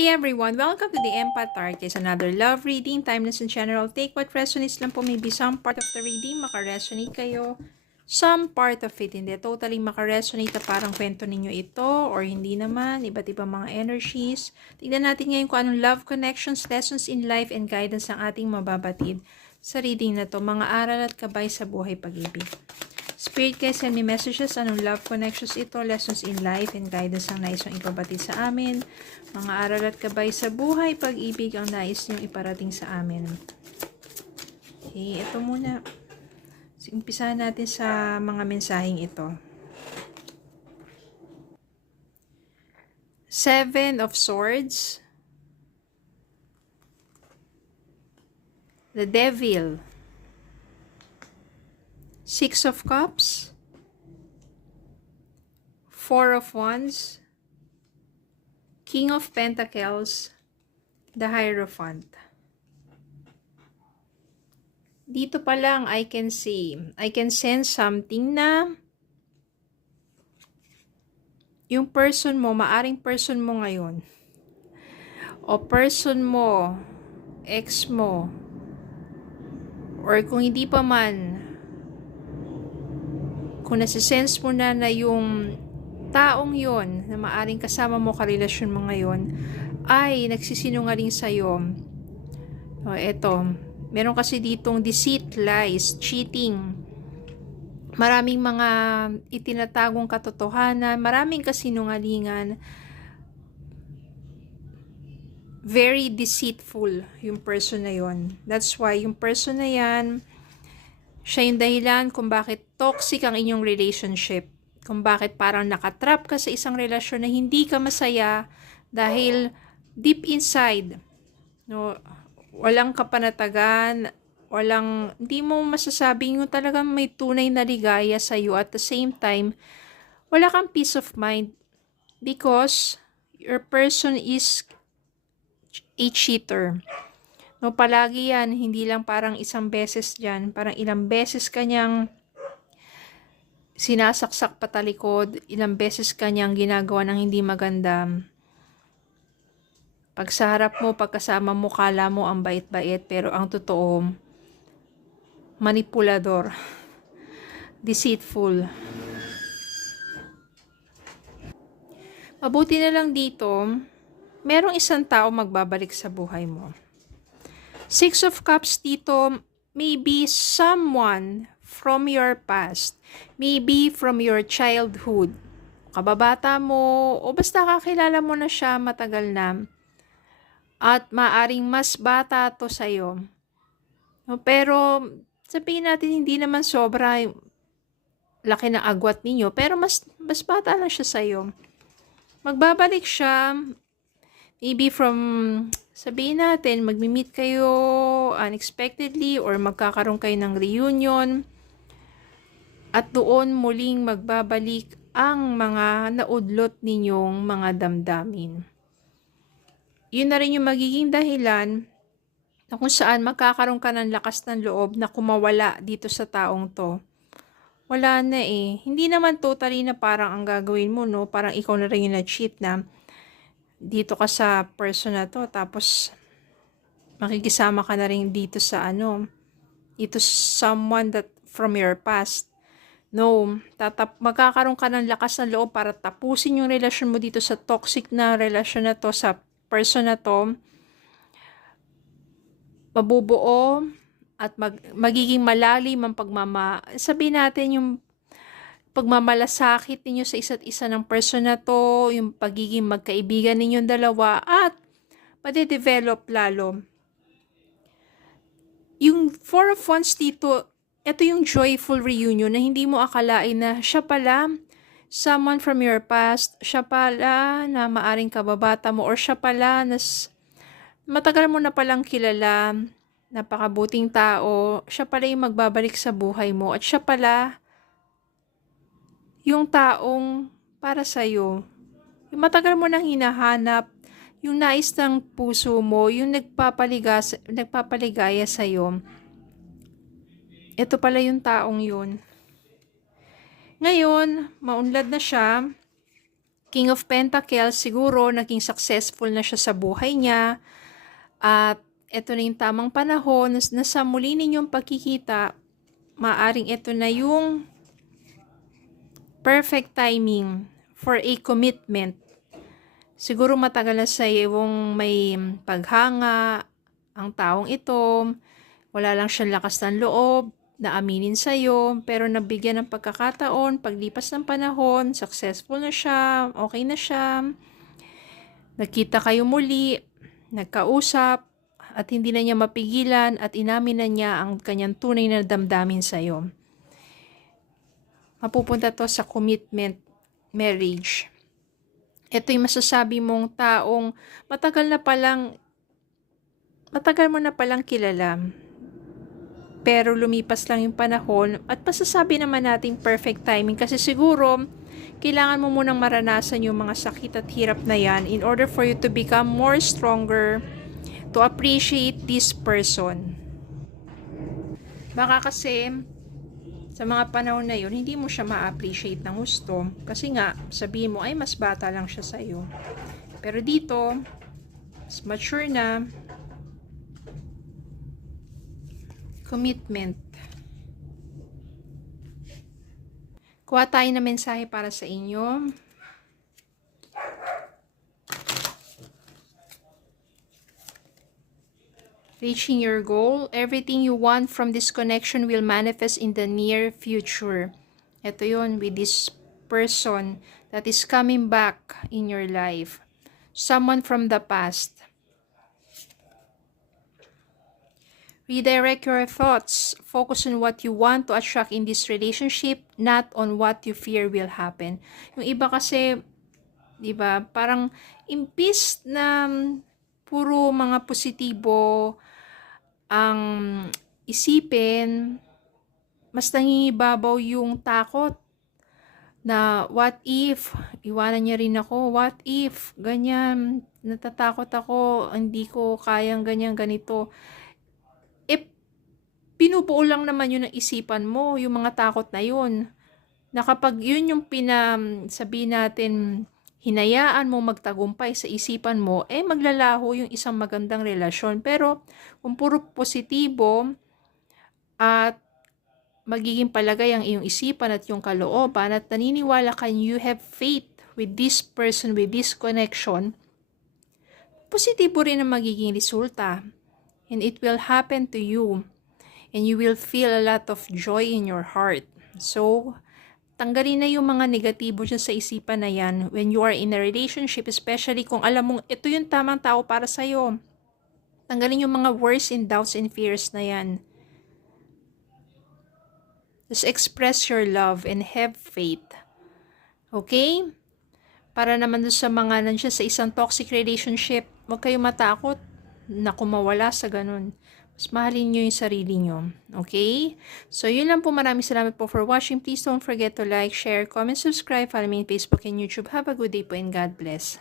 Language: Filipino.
Hi everyone! Welcome to the Empath Tarot. It's another love reading. Timeless and general. Take what resonates lang po. Maybe some part of the reading makaresonate kayo. Some part of it hindi. Totally makaresonate na parang kwento ninyo ito or hindi naman. Iba't ibang mga energies. Tignan natin ngayon kung anong love connections, lessons in life, and guidance ang ating mababatid sa reading na to. Mga aral at gabay sa buhay pag-ibig. Spirit guys, send me messages. Anong love connections ito, lessons in life, and guidance ang nais niyong ipabatid sa amin. Mga aral at gabay sa buhay, pag-ibig ang nais niyong iparating sa amin. Okay, ito muna. Umpisahan natin sa mga mensaheng ito. Seven of Swords. The Devil. Six of Cups, Four of Wands, King of Pentacles, the Hierophant. Dito pa lang I can sense something na yung person mo, maaring person mo ngayon, o person mo, ex mo, or kung hindi pa man, kung nasisense mo na yung taong yon na maaring kasama mo, karelasyon mo ngayon, ay nagsisinungaling sa'yo. O, eto. Meron kasi ditong deceit, lies, cheating. Maraming mga itinatagong katotohanan, maraming kasinungalingan. Very deceitful yung person na yon. That's why yung person na yan, siya yung dahilan kung bakit toxic ang inyong relationship. Kung bakit parang nakatrap ka sa isang relasyon na hindi ka masaya dahil deep inside, no, walang kapanatagan, hindi mo masasabing yung talagang may tunay na ligaya sa iyo. At the same time, wala kang peace of mind because your person is a cheater. No, palagi yan, hindi lang parang isang beses dyan, parang ilang beses kanyang sinasaksak patalikod, ilang beses kanyang ginagawa ng hindi maganda. Pag sa harap mo, pagkasama mo, kala mo ang bait-bait, pero ang totoo, manipulador, deceitful. Mabuti na lang dito, merong isang tao magbabalik sa buhay mo. Six of Cups dito, maybe someone from your past, maybe from your childhood, kababata mo, o basta kakilala mo na siya matagal na, at maaring mas bata to sa'yo. Pero sabihin natin hindi naman sobra laki ng agwat ninyo, pero mas bata lang siya sa'yo. Magbabalik siya, maybe from, sabihin natin, magmi-meet kayo unexpectedly or magkakaroon kayo ng reunion at doon muling magbabalik ang mga naudlot ninyong mga damdamin. Yun na rin yung magiging dahilan na kung saan magkakaroon ka ng lakas ng loob na kumawala dito sa taong to. Wala na eh. Hindi naman totally na parang ang gagawin mo, no? Parang ikaw na rin yung na-cheat na dito ka sa person na to, tapos makikisama ka na rin dito sa dito someone that from your past. No, magkakaroon ka ng lakas ng loob para tapusin yung relasyon mo dito sa toxic na relasyon na to, sa person na to. Mabubuo at magiging malalim ang sabihin natin yung pagmamalasakit ninyo sa isa't isa ng person na to, yung pagiging magkaibigan ninyong dalawa, at made-develop lalo. Yung Four of Wands dito, ito yung joyful reunion na hindi mo akalain na siya pala someone from your past, siya pala na maaring kababata mo, or siya pala na matagal mo na palang kilala, napakabuting tao, siya pala yung magbabalik sa buhay mo, at siya pala yung taong para sa'yo. Yung matagal mo nang hinahanap, yung nais ng puso mo, yung nagpapaligaya sa'yo. Ito pala yung taong yun. Ngayon, maunlad na siya, King of Pentacles, siguro naging successful na siya sa buhay niya. At ito na yung tamang panahon na sa muli ninyong pagkikita, maaring ito na yung perfect timing for a commitment. Siguro matagal na sa iyong may paghanga ang taong ito, wala lang siyang lakas ng loob na aminin sa iyo, pero nabigyan ng pagkakataon, paglipas ng panahon, successful na siya, okay na siya, nagkita kayo muli, nagkausap, at hindi na niya mapigilan at inamin na niya ang kanyang tunay na damdamin sa iyo. Mapupunta to sa commitment, marriage. Ito yung masasabi mong taong matagal mo na palang kilala. Pero lumipas lang yung panahon at masasabi naman nating perfect timing kasi siguro kailangan mo munang maranasan yung mga sakit at hirap na yan in order for you to become more stronger to appreciate this person. Baka kasi sa mga panahon na yun, hindi mo siya ma-appreciate ng gusto. Kasi nga, sabihin mo, ay mas bata lang siya sa'yo. Pero dito, mas mature na. Commitment. Kuha tayo na mensahe para sa inyo. Reaching your goal, everything you want from this connection will manifest in the near future. Ito yun, with this person that is coming back in your life. Someone from the past. Redirect your thoughts. Focus on what you want to attract in this relationship, not on what you fear will happen. Yung iba kasi, di ba, parang imbis na puro mga positibo ang isipin, mas nangingibabaw yung takot na what if, iwanan niya rin ako, what if, ganyan, natatakot ako, hindi ko kayang ganyan, ganito. Pinubuo lang naman yun ng isipan mo, yung mga takot na yun. Na kapag yun yung sabihin natin, hinayaan mo magtagumpay sa isipan mo, maglalaho yung isang magandang relasyon. Pero kung puro positibo at magiging palagay ang iyong isipan at yung kalooban at naniniwala ka you have faith with this person, with this connection, positibo rin ang magiging resulta. And it will happen to you. And you will feel a lot of joy in your heart. So, tanggalin na yung mga negatibo dyan sa isipan na yan when you are in a relationship, especially kung alam mong ito yung tamang tao para sa'yo. Tanggalin yung mga worries and doubts and fears na yan. Just express your love and have faith. Okay? Para naman dun sa mga nandiyan sa isang toxic relationship, huwag kayong matakot na kumawala sa ganun. Mas mahalin nyo yung sarili nyo. Okay? So, yun lang po. Maraming salamat po for watching. Please don't forget to like, share, comment, subscribe. Follow me on Facebook and YouTube. Have a good day po and God bless.